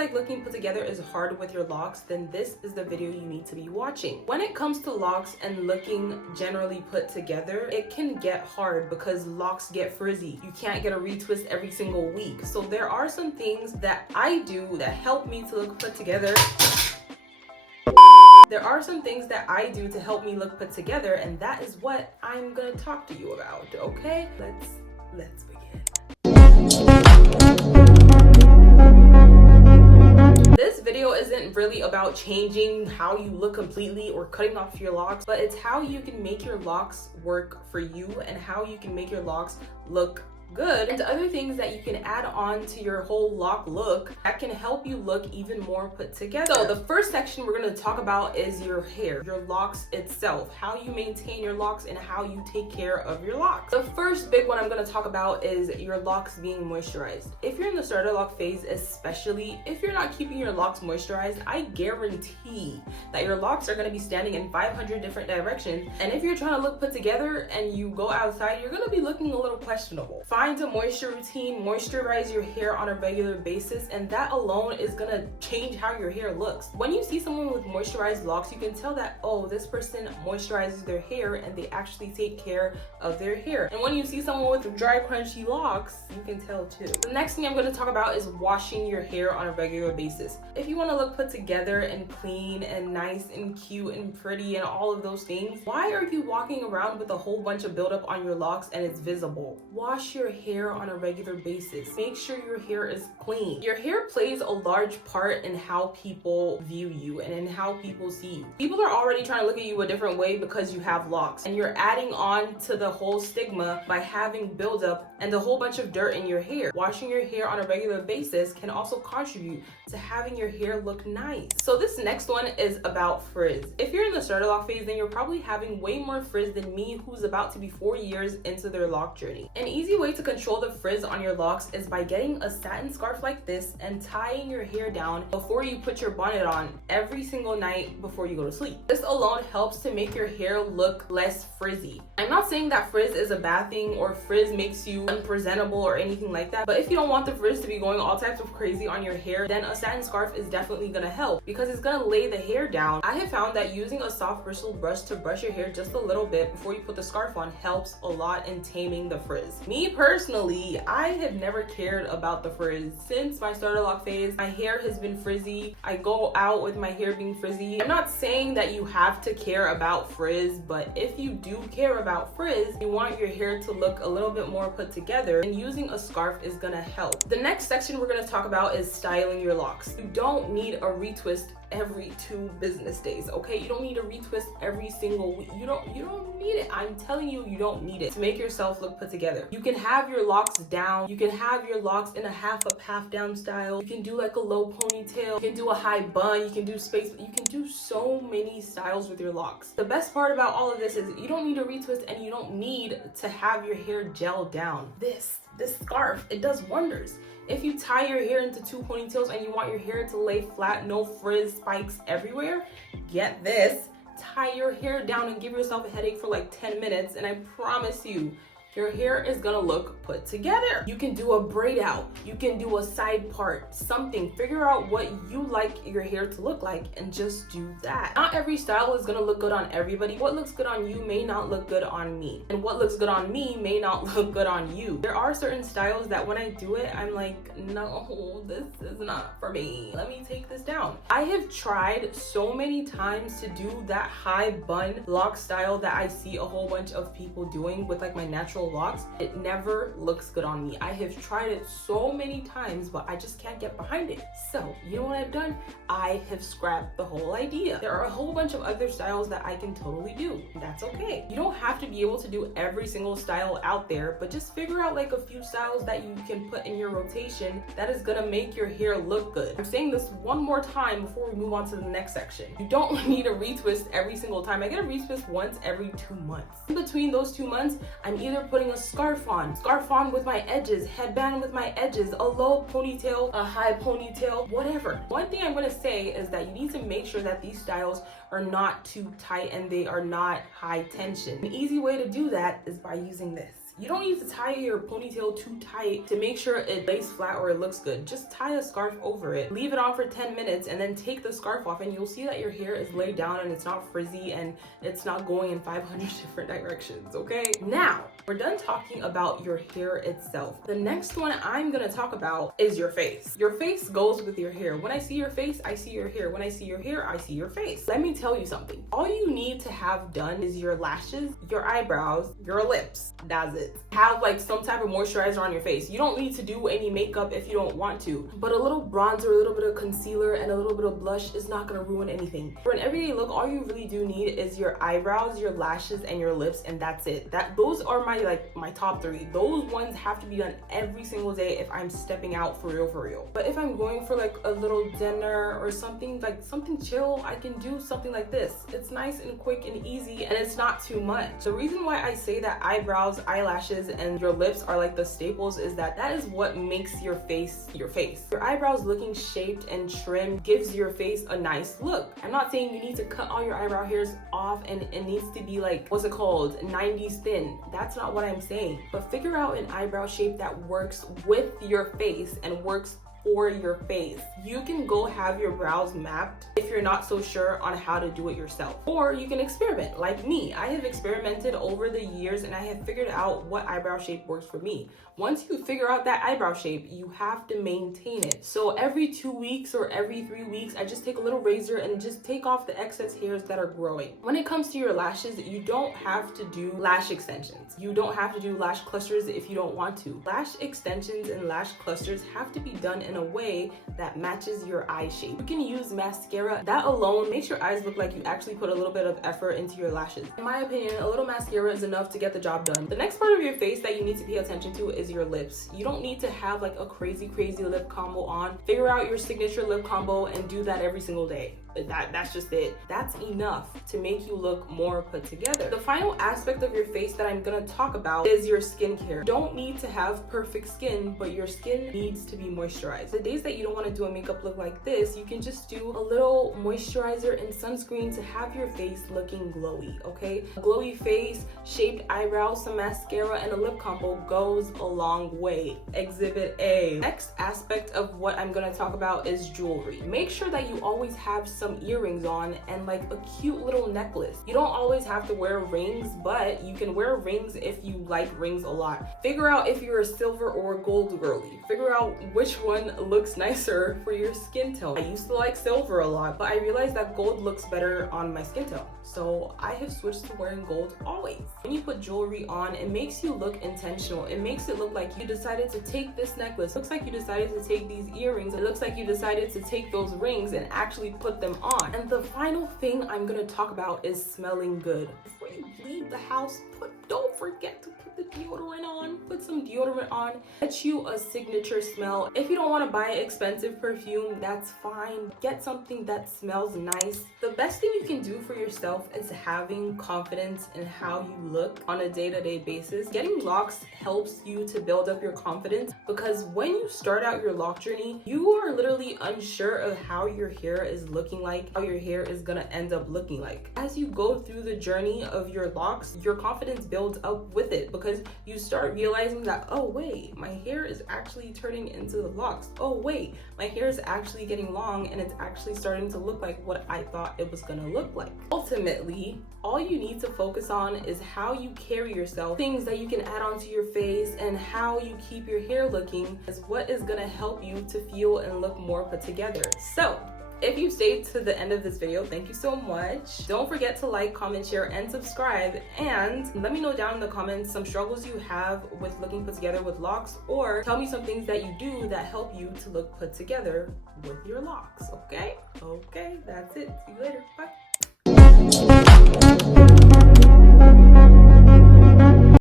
like looking put together is hard with your locks, then this is the video you need to be watching. When it comes to locks and looking generally put together, it can get hard because locks get frizzy. You can't get a retwist every single week. So there are some things that I do that help me to look put together. There are some things that I do to help me look put together, and that is what I'm gonna talk to you about, okay? Let's begin. This video isn't really about changing how you look completely or cutting off your locks, but it's how you can make your locks work for you and how you can make your locks look good, and other things that you can add on to your whole lock look that can help you look even more put together. So the first section we're going to talk about is your hair, your locks itself, how you maintain your locks and how you take care of your locks. The first big one I'm going to talk about is your locks being moisturized. If you're in the starter lock phase, especially if you're not keeping your locks moisturized, I guarantee that your locks are going to be standing in 500 different directions, and if you're trying to look put together and you go outside, you're going to be looking a little questionable. Find a moisture routine, moisturize your hair on a regular basis, and that alone is gonna change how your hair looks. When you see someone with moisturized locks, you can tell that, oh, this person moisturizes their hair and they actually take care of their hair. And when you see someone with dry, crunchy locks, you can tell too. The next thing I'm gonna talk about is washing your hair on a regular basis. If you wanna look put together and clean and nice and cute and pretty and all of those things, why are you walking around with a whole bunch of buildup on your locks and it's visible? Wash your hair on a regular basis. Make sure your hair is clean. Your hair plays a large part in how people view you and in how people see you. People are already trying to look at you a different way because you have locks, and you're adding on to the whole stigma by having buildup and a whole bunch of dirt in your hair. Washing your hair on a regular basis can also contribute to having your hair look nice. So this next one is about frizz. If you're in the starter lock phase, then you're probably having way more frizz than me, who's about to be 4 years into their lock journey. An easy way to control the frizz on your locks is by getting a satin scarf like this and tying your hair down before you put your bonnet on every single night before you go to sleep. This alone helps to make your hair look less frizzy. I'm not saying that frizz is a bad thing or frizz makes you unpresentable or anything like that, but if you don't want the frizz to be going all types of crazy on your hair, then a satin scarf is definitely gonna help because it's gonna lay the hair down. I have found that using a soft bristle brush to brush your hair just a little bit before you put the scarf on helps a lot in taming the frizz. Me personally, I have never cared about the frizz. Since my starter lock phase, my hair has been frizzy. I go out with my hair being frizzy. I'm not saying that you have to care about frizz, but if you do care about frizz, you want your hair to look a little bit more put together, and using a scarf is gonna help. The next section we're gonna talk about is styling your locks. You don't need a retwist every 2 business days, okay? You don't need a retwist every single week. You don't need it. I'm telling you, you don't need it to make yourself look put together. You can have your locks down. You can have your locks in a half up, half down style. You can do like a low ponytail. You can do a high bun. You can do space. You can do so many styles with your locks. The best part about all of this is you don't need a retwist and you don't need to have your hair gel down. This scarf, it does wonders. If you tie your hair into 2 ponytails and you want your hair to lay flat, no frizz spikes everywhere, get this. Tie your hair down and give yourself a headache for like 10 minutes, and I promise you, your hair is gonna look put together. You can do a braid out, you can do a side part, something. Figure out what you like your hair to look like and just do that. Not every style is gonna look good on everybody. What looks good on you may not look good on me, and what looks good on me may not look good on you. There are certain styles that when I do it, I'm like, no, this is not for me. Let me take this down. I have tried so many times to do that high bun lock style that I see a whole bunch of people doing with like my natural locks. It never looks good on me. I have tried it so many times, but I just can't get behind it. So you know what I've done? I have scrapped the whole idea. There are a whole bunch of other styles that I can totally do. That's okay. You don't have to be able to do every single style out there, but just figure out like a few styles that you can put in your rotation that is gonna make your hair look good. I'm saying this one more time before we move on to the next section. You don't need a retwist every single time. I get a retwist once every 2 months. In between those 2 months, I'm either putting a scarf on with my edges, headband with my edges, a low ponytail, a high ponytail, whatever. One thing I'm gonna say is that you need to make sure that these styles are not too tight and they are not high tension. An easy way to do that is by using this. You don't need to tie your ponytail too tight to make sure it lays flat or it looks good. Just tie a scarf over it, leave it on for 10 minutes, and then take the scarf off, and you'll see that your hair is laid down and it's not frizzy and it's not going in 500 different directions, okay? Now, we're done talking about your hair itself. The next one I'm gonna talk about is your face. Your face goes with your hair. When I see your face, I see your hair. When I see your hair, I see your face. Let me tell you something. All you need to have done is your lashes, your eyebrows, your lips. That's it. Have like some type of moisturizer on your face. You don't need to do any makeup if you don't want to, but a little bronzer, a little bit of concealer, and a little bit of blush is not gonna ruin anything. For an everyday look, all you really do need is your eyebrows, your lashes, and your lips, and that's it. Those are my top 3. Those ones have to be done every single day if I'm stepping out for real. But if I'm going for like a little dinner or something chill, I can do something like this. It's nice and quick and easy, and it's not too much. The reason why I say that eyebrows, eyelashes, and your lips are like the staples is that is what makes your face your face. Your eyebrows looking shaped and trimmed gives your face a nice look. I'm not saying you need to cut all your eyebrow hairs off and it needs to be like, what's it called, 90s thin. That's not what I'm saying. But figure out an eyebrow shape that works with your face and works for your face. You can go have your brows mapped if you're not so sure on how to do it yourself. Or you can experiment like me. I have experimented over the years and I have figured out what eyebrow shape works for me. Once you figure out that eyebrow shape, you have to maintain it. So every 2 weeks or every 3 weeks, I just take a little razor and just take off the excess hairs that are growing. When it comes to your lashes, you don't have to do lash extensions. You don't have to do lash clusters if you don't want to. Lash extensions and lash clusters have to be done in a way that matches your eye shape. You can use mascara. That alone makes your eyes look like you actually put a little bit of effort into your lashes. In my opinion, a little mascara is enough to get the job done. The next part of your face that you need to pay attention to is your lips. You don't need to have like a crazy lip combo on. Figure out your signature lip combo and do that every single day. That's just it. That's enough to make you look more put together. The final aspect of your face that I'm gonna talk about is your skincare. You don't need to have perfect skin, but your skin needs to be moisturized. The days that you don't want to do a makeup look like this, you can just do a little moisturizer and sunscreen to have your face looking glowy, okay? A glowy face, shaped eyebrows, some mascara, and a lip combo goes a long way. Exhibit A. Next aspect of what I'm gonna talk about is jewelry. Make sure that you always have some earrings on and like a cute little necklace. You don't always have to wear rings, but you can wear rings if you like rings a lot. Figure out if you're a silver or a gold girly. Figure out which one looks nicer for your skin tone. I used to like silver a lot, but I realized that gold looks better on my skin tone. So I have switched to wearing gold always. When you put jewelry on, it makes you look intentional. It makes it look like you decided to take this necklace. It looks like you decided to take these earrings. It looks like you decided to take those rings and actually put them on. And the final thing I'm gonna talk about is smelling good. Before you leave the house, don't forget to put the deodorant on. Put some deodorant on. Get you a signature smell. If you don't want to buy expensive perfume, that's fine. Get something that smells nice. The best thing you can do for yourself is having confidence in how you look on a day-to-day basis. Getting locks helps you to build up your confidence, because when you start out your lock journey, you are literally unsure of how your hair is looking like, how your hair is gonna end up looking like. As you go through the journey of your locks, your confidence builds up with it, because you start realizing that, oh wait, my hair is actually turning into the locks. Oh wait, my hair is actually getting long and it's actually starting to look like what I thought it was gonna look like. Ultimately, all you need to focus on is how you carry yourself, things that you can add onto your face, and how you keep your hair looking is what is gonna help you to feel and look more put together. So, if you stayed to the end of this video, thank you so much. Don't forget to like, comment, share, and subscribe. And let me know down in the comments some struggles you have with looking put together with locks, or tell me some things that you do that help you to look put together with your locks, okay? Okay, that's it. See you later. Bye.